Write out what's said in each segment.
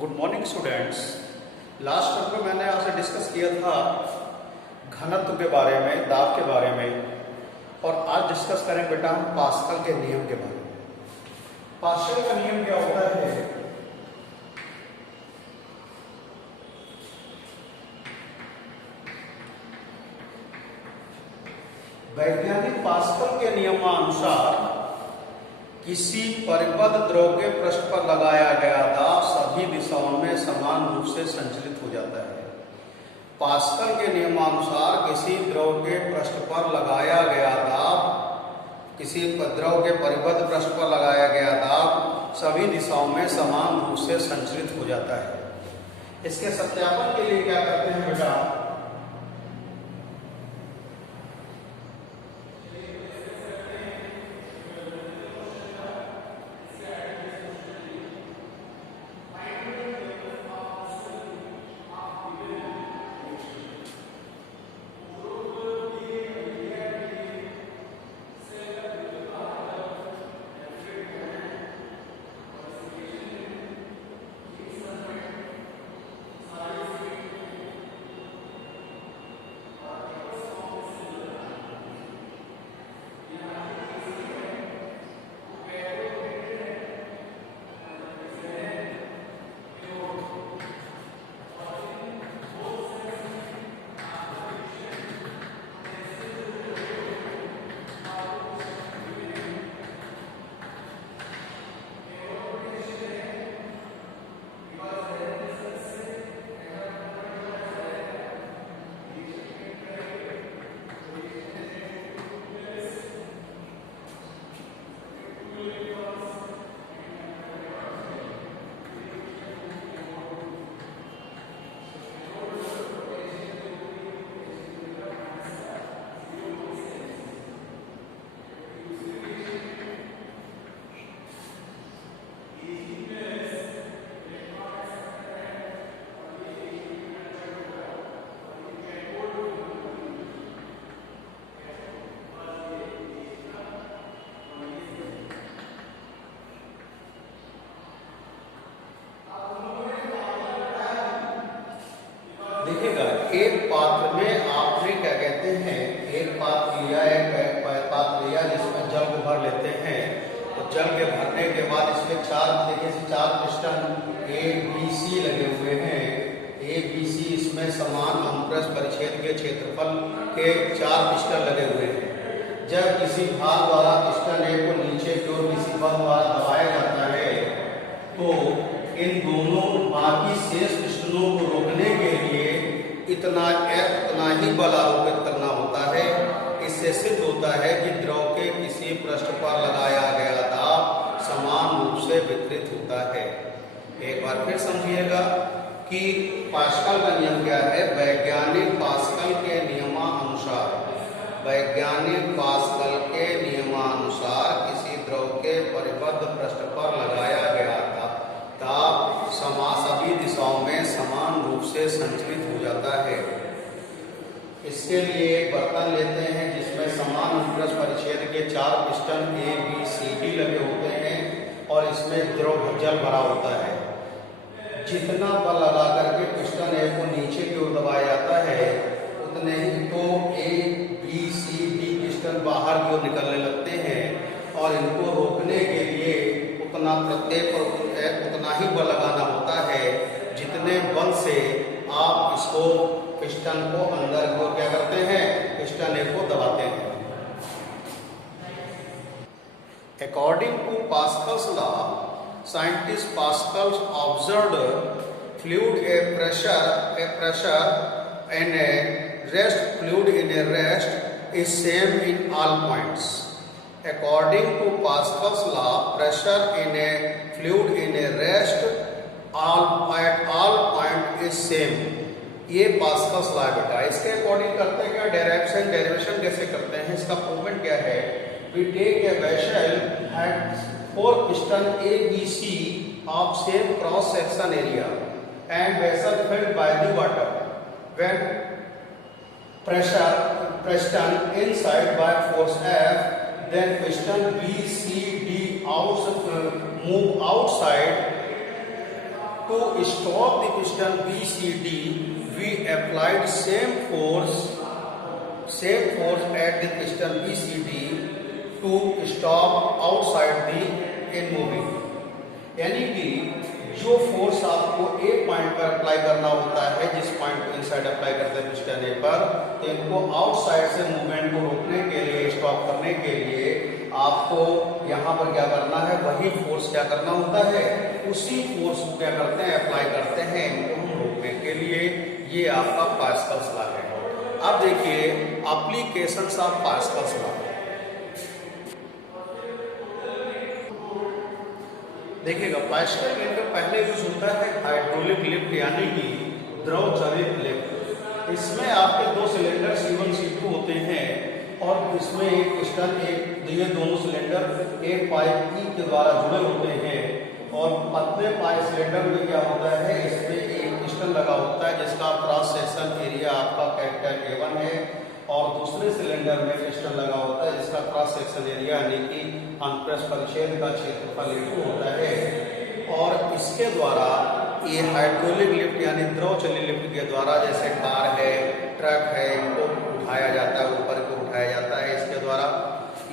Good morning students. Last term में मैंने आपसे डिस्कस किया था घनत्व के बारे में, दाब के बारे में, और आज डिस्कस करें बेटा हम पास्कल के नियम के बारे में। पास्कल का नियम क्या होता है? वैज्ञानिक पास्कल के नियमानुसार किसी परिबद्ध द्रव के पृष्ठ पर लगाया गया दाब सभी दिशाओं में समान रूप से संचलित हो जाता है। पास्कल के नियमानुसार किसी द्रव के पृष्ठ पर लगाया गया दाब, किसी द्रव के परिबद्ध पृष्ठ पर लगाया गया दाब सभी दिशाओं में समान रूप से संचलित हो जाता है। इसके सत्यापन के लिए क्या करते हैं बेटा? देखिएगा, एक पात्र में आपने क्या कहते हैं, एक पात्र लिया, एक पात्र लिया जिसमें जल को भर लेते हैं। तो जल के भरने के बाद इसमें चार पिस्टन ए बी सी लगे हुए हैं। ए बी सी इसमें समान अनुप्रस्थ परिच्छेद के क्षेत्रफल के 4 पिस्टन लगे हुए हैं। जब किसी भार द्वारा पिस्टन ए को नीचे की ओर किसी बल द्वारा दबाया जाता है तो इन दोनों बाकी शेष पिस्टनों को रोकने के लिए इतना ही बल आरोपित करना होता है। इससे सिद्ध होता है कि द्रव के किसी पृष्ठ पर लगाया गया दाब समान रूप से वितरित होता है। एक बार फिर समझिएगा कि पास्कल का नियम क्या है। वैज्ञानिक पास्कल के नियमानुसार, वैज्ञानिक पास्कल के नियमानुसार किसी द्रव के परिबद्ध पृष्ठ पर लगाया गया दाब सभी दिशाओं में समान रूप से संचलित हो जाता है। इसके लिए एक बर्तन लेते हैं जिसमें समान अनुप्रस्थ परिच्छेद के 4 piston A B C D लगे होते हैं और इसमें द्रव जल भरा होता है। जितना बल लगा करके पिस्टन ए को नीचे की ओर दबाया जाता है उतने ही तो A B C D piston बाहर की ओर निकलने लगते हैं और इनको रोकने के लिए उतना ही बल लगाना होता है जितने बल से आप इसको पिस्टन को अंदर की ओर क्या करते हैं, पिस्टन ए को दबाते हैं। According to Pascal's law, scientist Pascal observed fluid a pressure and a rest fluid in a rest is same in all points. According to Pascal's law, pressure in a fluid in a rest at all point is same. ये Pascal's law बेटा। इसके according करते हैं क्या? Derivation कैसे करते हैं, इसका प्रूवमेंट क्या है? We take a vessel at 4 piston A, B, C of same cross section area and vessel filled by the water. When piston inside by force F, then piston B, C, D move outside To stop the piston BCD, we applied same force at the piston BCD to stop outside the in moving. यानी कि जो force आपको एक point पर apply करना होता है, जिस पॉइंट को इनसाइड अप्लाई करते हैं पिस्टन ए पर, तो इनको आउटसाइड से मूवमेंट को रोकने के लिए, स्टॉप करने के लिए आपको यहाँ पर क्या करना है, वही फोर्स क्या करना होता है, उसी फोर्स को क्या करते हैं, अप्लाई करते हैं इनको हम रोकने के लिए। ये आपका पास्कल्स लॉ है। अब देखिए एप्लीकेशंस ऑफ पास्कल्स लॉ। देखिएगा पास्कल लॉ का पहले यूज होता है हाइड्रोलिक लिफ्ट यानी कि द्रव चालित लिफ्ट। इसमें आपके दो सिलेंडर C1 C2 होते हैं और इसमें एक पिस्टन, ये दोनों सिलेंडर एक पाइप ई के द्वारा जुड़े होते हैं और पतले पाइप सिलेंडर में क्या होता है, इसमें एक पिस्टन लगा होता है जिसका क्रॉस सेक्शन एरिया आपका कैपिटल A1 है और दूसरे सिलेंडर में पिस्टन लगा होता है जिसका क्रॉस सेक्शन एरिया यानी कि अनुप्रस्थ परिच्छेद का क्षेत्रफल A2 होता है। और इसके द्वारा ये हाइड्रोलिक लिफ्ट यानी द्रव चलित लिफ्ट के द्वारा, जैसे कार है, ट्रक है, इनको उठाया जाता है, ऊपर को उठाया जाता है इसके द्वारा।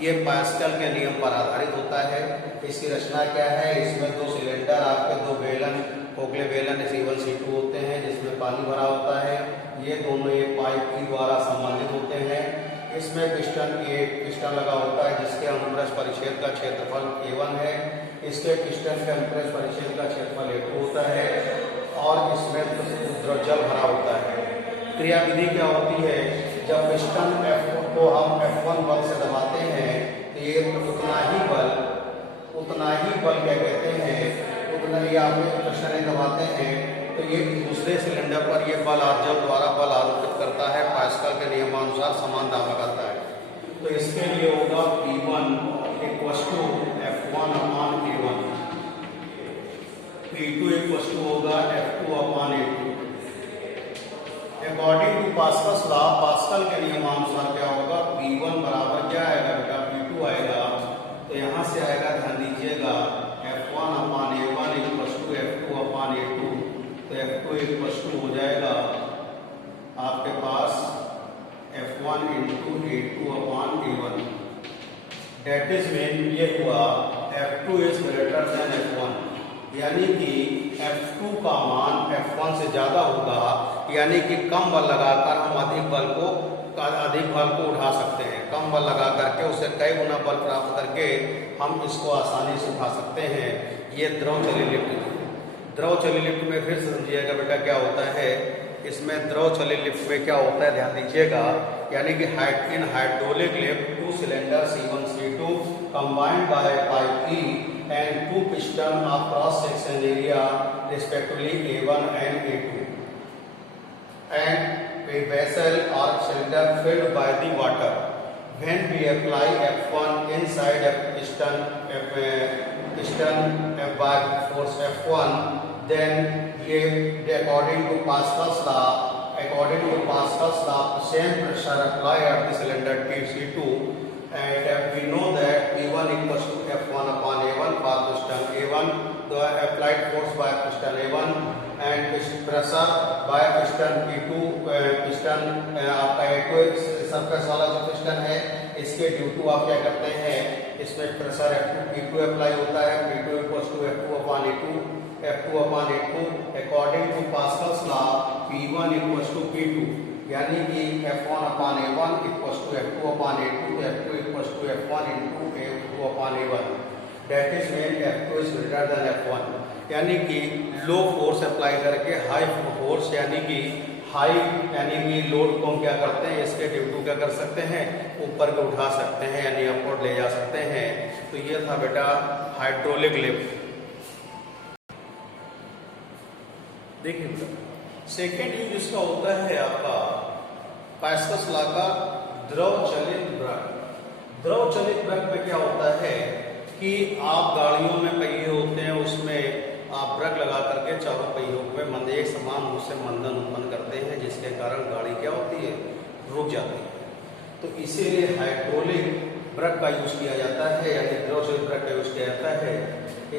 ये पास्कल के नियम पर आधारित होता है। इसकी रचना क्या है, इसमें दो सिलेंडर, आपके दो बेलन, खोखले बेलन C1 C2 होते हैं जिसमें पानी भरा होता है। ये दोनों एक पाइप की द्वारा संबंधित होते हैं। इसमें पिस्टन लगा होता है जिसके अनुप्रस्थ परिच्छेद का क्षेत्रफल A1 है। इसके पिस्टन के अनुप्रस्थ परिच्छेद का क्षेत्रफल A2 होता है और इसमें जल भरा होता है। क्रियाविधि क्या होती है, जब पिस्टन F1 को हम F1 बल से दबाते हैं तो ये उतना ही बल क्या कहते हैं, उतना ही आप पिस्टन दबाते हैं तो ये दूसरे सिलेंडर पर ये बल जल द्वारा बल आरोपित करता है। पास्कल के नियमानुसार समान दाब लगाता है। तो इसके लिए होगा P1 = F1/A1, P2 होगा F2/A2। According to Pascal's law, Pascal के नियमानुसार क्या होगा, P1 बराबर क्या आएगा बेटा, P2 आएगा। तो यहाँ से आएगा, ध्यान दीजिएगा, F1/A1 = F2/A2। तो F2 हो जाएगा आपके पास F1 × A2/A1। Date is mean ये हुआ F2 > F1, यानी कि F2 का मान F1 से ज्यादा होगा, यानी कि कम बल लगाकर हम अधिक बल को उठा सकते हैं। कम बल लगा करके उसे कई गुना बल प्राप्त करके हम इसको आसानी से उठा सकते हैं। ये द्रव चलित लिफ्ट। द्रव चलित लिफ्ट में फिर समझिएगा बेटा क्या होता है, इसमें द्रव चलित लिफ्ट में क्या होता है, ध्यान दीजिएगा, यानी कि इन hydraulic lift two cylinder C1 C2 combined by pipe E and two piston of cross section area respectively A1 and A2 and a vessel or cylinder filled by the water. When we apply F1 inside a piston by force F1, then according to Pascal's law, same pressure applied at the cylinder C2, and we know that P1 = F1/A1 for piston A1, the applied force by piston A1 and pressure by piston P2, piston आपका A2 surface वाला जो piston है, इसके due to आप क्या करते हैं, इसमें प्रेशर P2 अप्लाई होता है। P2 = F2/A2 according to Pascal's law P1 = P2, यानी कि F1/A1 = F2/A2, F2 = F1 × A2/A1। That is when F2 is greater than F1, यानी कि लो फोर्स अप्लाई करके हाई फोर्स यानी कि लोड को हम क्या करते हैं, इसके ड्यू टू क्या कर सकते हैं, ऊपर को उठा सकते हैं यानी अपवर्ड ले जा सकते हैं। तो ये था बेटा हाइड्रोलिक लिफ्ट। देखिए सेकेंड यूज इसका होता है आपका पास्कल्स लॉ का द्रव चलित ब्रक। द्रव चलित ब्रक में क्या होता है कि आप गाड़ियों में पहिए होते हैं, उसमें आप ब्रक लगा करके चारों पहियों में एक समान रूप से मंदन उत्पन्न करते हैं, जिसके कारण गाड़ी क्या होती है, रुक जाती है। तो इसीलिए हाइड्रोलिक ब्रक का यूज किया जाता है, यानी द्रव चलित ब्रक का यूज किया जाता है।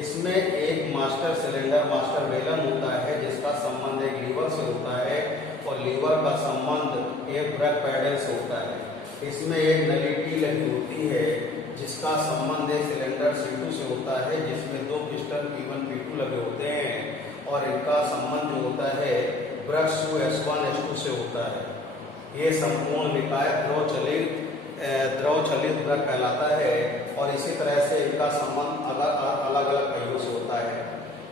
इसमें एक मास्टर सिलेंडर, मास्टर बेलन होता ब्रेक पैडल से होता है। इसमें एक नलिटी लगी होती है जिसका संबंध एक सिलेंडर C2 से होता है, जिसमें दो पिस्टन P1 P2 लगे होते हैं और इनका संबंध जो होता है ब्रश शू S1 S2 से होता है। ये संपूर्ण निकाय द्रव चलित ब्रश कहलाता है और इसी तरह से इनका संबंध अलग अलग पहियों से होता है।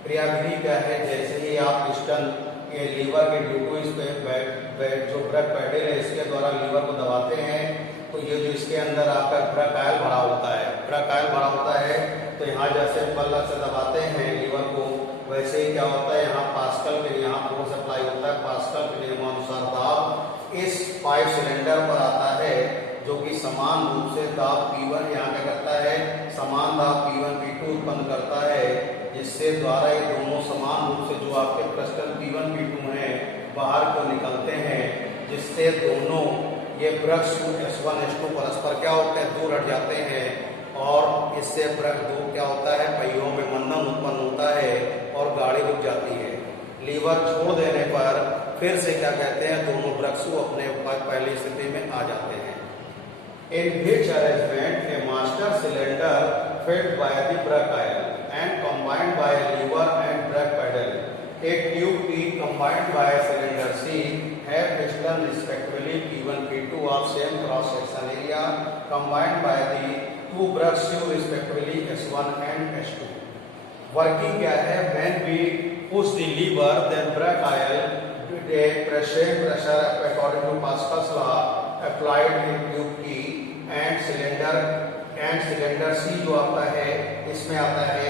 क्रियाविधि क्या है, जैसे ही आप पिस्टन के लीवर के ड्यू इस पे जो ब्रेक पैडल है इसके द्वारा लीवर को दबाते हैं तो ये जो इसके अंदर आपका ब्रेक आयल भरा होता है तो यहाँ जैसे पल्लर से दबाते हैं लीवर को, वैसे ही क्या होता है यहाँ पास्कल के यहाँ फोर्स सप्लाई होता है। पास्कल के नियमानुसार दाब इस पाइप सिलेंडर पर आता है जो कि समान रूप से दाब P1 यहाँ क्या करता है, समान दाब P1 P2 उत्पन्न करता है, जिससे द्वारा ये दोनों समान रूप से जो आपके पिस्टन P1 P2 हैं बाहर को निकलते हैं, जिससे दोनों ये ब्रश S1 S2 परस्पर क्या होते हैं, दूर हट जाते हैं और इससे ब्रश दो क्या होता है, पहियों में मंदन उत्पन्न होता है और गाड़ी रुक जाती है। लीवर छोड़ देने पर फिर से क्या कहते हैं, दोनों ब्रश अपने पहली स्थिति में आ जाते हैं। In which arrangement a master cylinder fed by the brake coil and combined by a lever and brake pedal, a tube P combined by a cylinder C have piston respectively P1 P2 of same cross section area combined by the two brush shoe respectively S1 and S2. Working क्या है, when we push the lever then brake coil the same pressure according to Pascal's law applied in tube P and cylinder C जो आता है इसमें आता है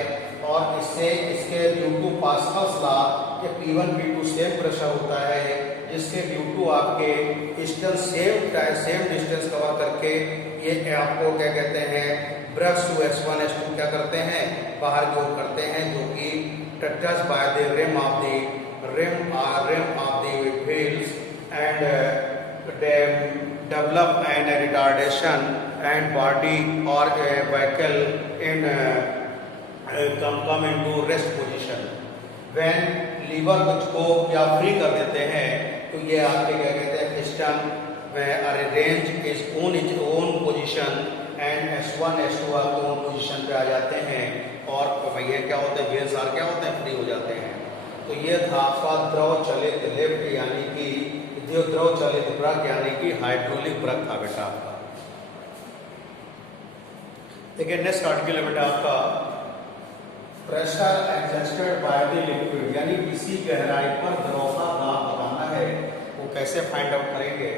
और इससे इसके ड्यू टू पास्कल्स लॉ के P1 P2 सेम प्रेशर होता है, जिसके ड्यू टू आपके पिस्टन सेम डिस्टेंस कवर करके ये आपको क्या कहते हैं, ब्रश टू S1 S2 क्या करते हैं, बाहर की ओर करते हैं, जो कि touch by the rim of the wheels and develop and retardation and body or vehicle in come into rest position. When lever को क्या फ्री कर देते हैं तो ये आपके क्या कहते हैं, पिस्टन में arrange is own position and S1 S2 आपके ओन पोजीशन पे आ जाते हैं और भैया क्या होते हैं, व्हील्स आर क्या होते हैं, फ्री हो जाते हैं। तो ये था आपका द्रव चलित लिफ्ट यानी कि जो द्रव चलित ब्रश यानी कि हाइड्रोलिक ब्रश था बेटा आपका। देखिए नेक्स्ट आर्टिकल है बेटा आपका pressure adjusted by the liquid, यानी किसी गहराई पर द्रव का दाब बताना है, वो कैसे फाइंड आउट करेंगे।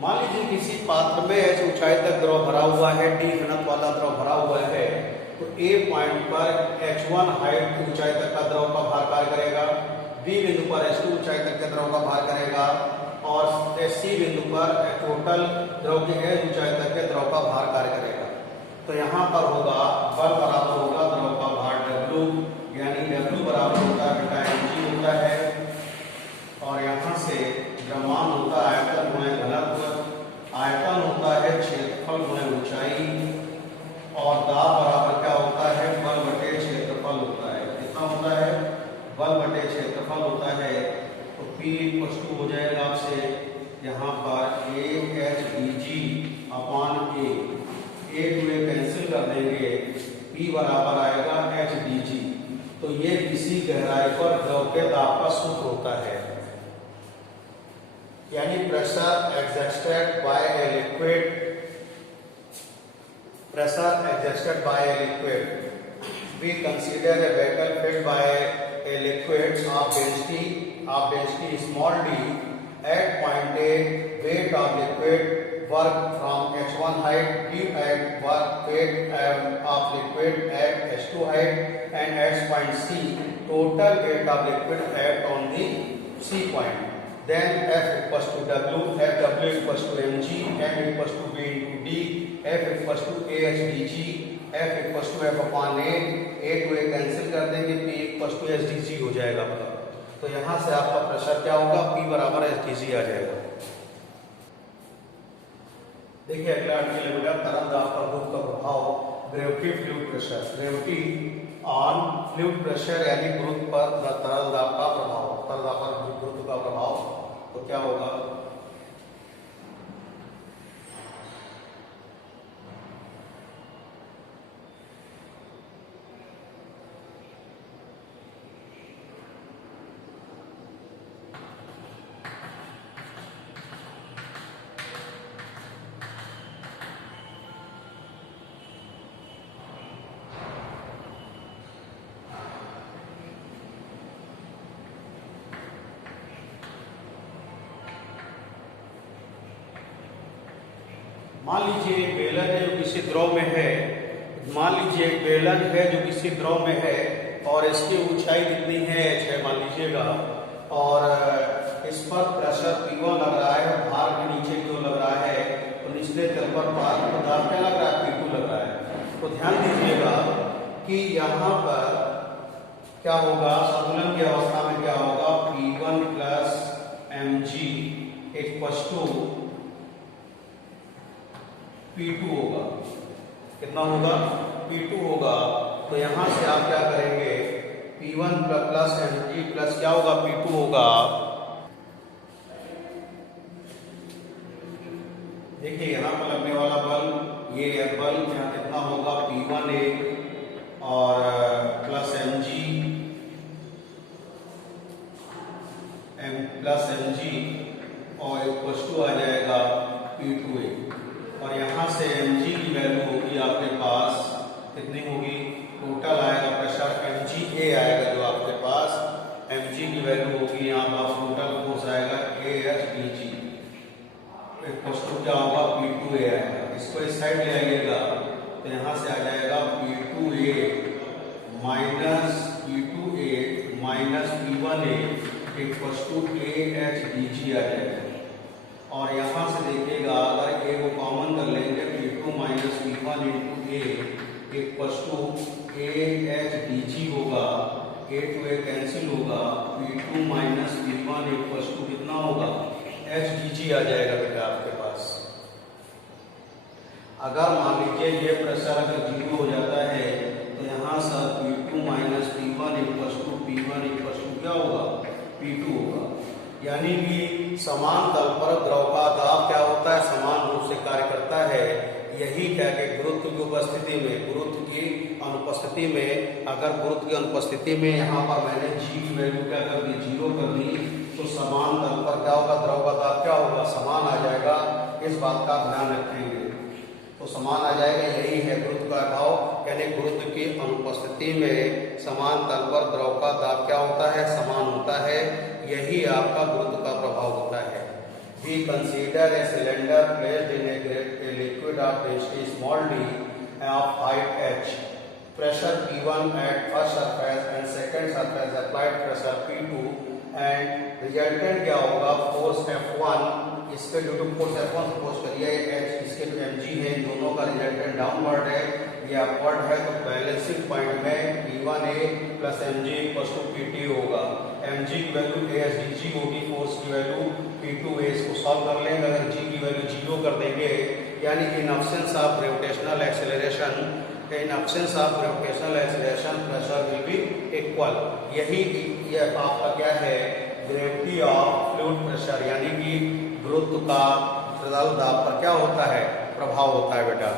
मान लीजिए किसी पात्र में ऐसे ऊंचाई तक द्रव भरा हुआ है, D घनत्व वाला द्रव भरा हुआ है, तो A पॉइंट पर H1 हाइट ऊंचाई तक का द्रव का भार कार्य करेगा, B बिंदु पर H2 ऊंचाई तक के द्रव का भार करेगा और C बिंदु पर टोटल द्रव की ऊंचाई तक के द्रव का भार कार्य करेगा। तो यहाँ पर होगा बल बराबर होगा द्रव का भार W, यानी W बराबर होता है बेटा mg होता है और यहाँ से द्रव्यमान होता है आयतन गुणे घनत्व, आयतन होता है क्षेत्रफल गुणे ऊंचाई और दाब बराबर क्या होता है, बल बटे क्षेत्रफल होता है। कितना होता है, बल बटे क्षेत्रफल होता है। तो P = हो जाएगा आपसे यहाँ पर AHDG अपॉन A, एक में कैंसिल कर देंगे, P बराबर आएगा HDG। तो ये किसी गहराई पर द्रव के दाब का सूत्र होता है, यानी pressure adjusted by a liquid, pressure adjusted by a liquid. We consider a vessel filled by a liquid of density small d at point A, weight of liquid work from H1 height, D at work weight of liquid at H2 height, and at point C, total weight of liquid at on the C point. Then F equals to W, FW equals to mg, M equals to B into D, F equals to AHDG, F equal to F upon A to A cancel कर देंगे, P equal to SdG हो जाएगा आपका। तो यहाँ से आपका pressure क्या होगा, P बराबर SdG आ जाएगा। देखिए अगला आर्टिकल बेटा तरल दाब पर गुरुत्व का प्रभाव, gravity fluid pressure. Gravity on fluid pressure यानी गुरुत्व पर तरल दाब का प्रभाव, तरल दाब पर गुरुत्व का प्रभाव। तो क्या होगा, मान लीजिए एक बेलन है जो किसी द्रव में है, मान लीजिए एक बेलन है जो किसी द्रव में है और इसकी ऊंचाई कितनी है h है मान लीजिएगा, और इस पर प्रेशर P1 लग रहा है, भार भी नीचे की ओर लग रहा है, तो निचले तल पर भार दाब क्या लग रहा है, P2 लग रहा है। तो ध्यान दीजिएगा कि यहाँ पर क्या होगा, संतुलन की अवस्था में क्या होगा, P1 plus mg equal to P2 होगा। कितना होगा, P2 होगा। तो यहां से आप क्या करेंगे, P1 प्लस mg प्लस क्या होगा, P2 होगा। देखिए यहां पर लगने वाला बल, ये बल यहाँ कितना होगा, P1A और प्लस mg प्लस mg और इक्वल टू आ जाएगा P2A। और यहाँ से mg की वैल्यू होगी आपके पास कितनी होगी, टोटल आएगा प्रेशर mga आएगा जो आपके पास, mg की वैल्यू होगी यहाँ पर टोटल फोर्स आएगा AHdG इक्वल टू क्या होगा, P2A आएगा। इसको इस साइड ले आइएगा तो यहाँ से आ जाएगा P2A minus P1A equal to AHdG आ जाएगा। और यहाँ से देखिएगा अगर A को कॉमन कर लेंगे, P2 minus P1 into A equal to AHdG होगा, A टू A कैंसिल होगा, P2 minus P1 equal to कितना होगा, HdG आ जाएगा बेटा आपके पास। अगर मान लीजिए ये प्रेशर अगर 0 हो जाता है तो यहाँ से P2 minus P1 equal to P1 equal to क्या होगा, P2 होगा। यानी कि समान तल पर द्रव का दाब क्या होता है, समान रूप से कार्य करता है। यही क्या कि गुरुत्व की उपस्थिति में, गुरुत्व की अनुपस्थिति में, अगर गुरुत्व की अनुपस्थिति में यहाँ पर मैंने g की वैल्यू क्या कर दी, 0 कर दी, तो समान तल पर क्या होगा, द्रव का दाब क्या होगा, समान आ जाएगा। इस बात का ध्यान रखेंगे तो समान आ जाएगा। यही है गुरुत्व का अभाव, यानी गुरुत्व की अनुपस्थिति में समान तल पर द्रव का दाब क्या होता है, समान होता है। यही आपका गुरुत्व का प्रभाव होता है। We consider a cylinder placed in a liquid of density small d of height h. Pressure P1 at first surface and second surface applied pressure P2 and resultant क्या होगा, force F1। इसके due to force F1 suppose करिए, h इसके mg है, इन दोनों का resultant downward है, ये अपवर्ड है। तो बैलेंसिंग पॉइंट में P1A plus mg equal to Pt होगा। mg की वैल्यू AHdG होगी, फोर्स की वैल्यू P2A। इसको सॉल्व कर लेंगे, अगर g की वैल्यू 0 कर देंगे, यानी in absence of gravitational acceleration, in absence of gravitational acceleration pressure will be equal. यही ये आपका क्या है, ग्रेविटी ऑफ फ्लूइड प्रेशर, यानी कि गुरुत्व का तरल दाब पर क्या होता है, प्रभाव होता है बेटा।